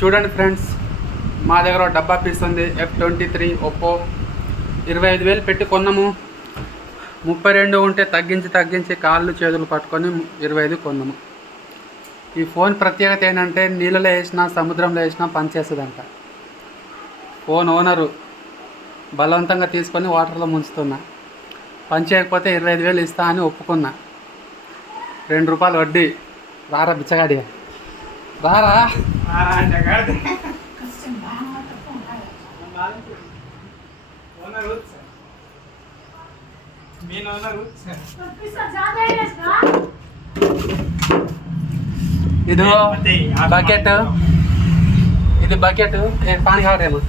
చూడండి ఫ్రెండ్స్, మా దగ్గర ఒక డబ్బా పీస్ ఉంది F23 ఒప్పో. 25,000 పెట్టి కొన్నాము. 32 ఉంటే తగ్గించి కాళ్ళు చేతులు పట్టుకొని 25 కొన్నాము. ఈ ఫోన్ ప్రత్యేకత ఏంటంటే నీళ్ళలో వేసినా సముద్రంలో వేసినా పనిచేస్తుందంట. ఫోన్ ఓనరు బలవంతంగా తీసుకొని వాటర్లో ముంచుతున్నా. పని చేయకపోతే 25,000 ఇస్తా అని ఒప్పుకున్నా. 2 రూపాయలు వడ్డీ. రారా బిచ్చగాడి, రారా. ఇదో బకెట్, ఇది బకెట్. పానీ కావడేమో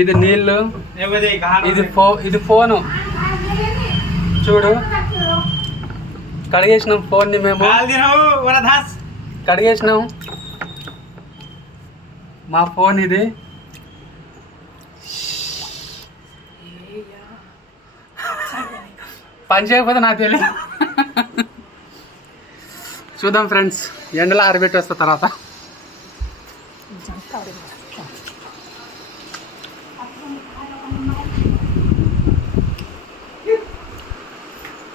ఇది నీళ్ళు, ఇది ఫోను. చూడు, కడిగేసినాం ఫోన్ని, మేము కడిగేసినాం మా ఫోన్. ఇది పని చేయకపోతే నాకు తెలియదు. చూద్దాం ఫ్రెండ్స్, ఎండలో ఆరబెట్టి వస్తా తర్వాత.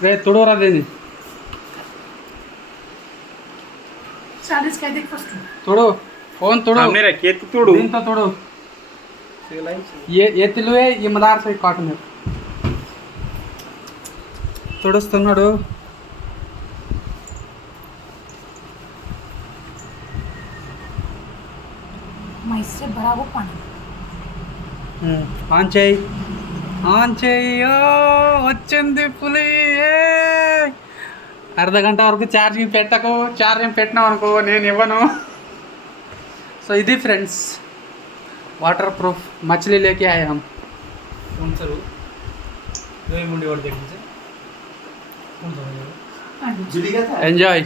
రే తుడవరా దీన్ని, तुड़ो फोन तुड़ो मेरा केत तुड़ो दिन तो तुड़ो ये तिलुए ये मदार से काटन है तुड़స్తున్నాడు. मैं इससे बड़ा वो पानी ఆన్ చెయ్యో వచ్చింది పులి. अर्ध गंटा वరకు ఛార్జింగ్ పెట్టకు, ఛార్జింగ్ పెట్టినావు అనుకో నేను ఇవ్వను. సో ఇది ఫ్రెండ్స్, वाटर प्रूफ मछली लेके आए हम. एंजॉय.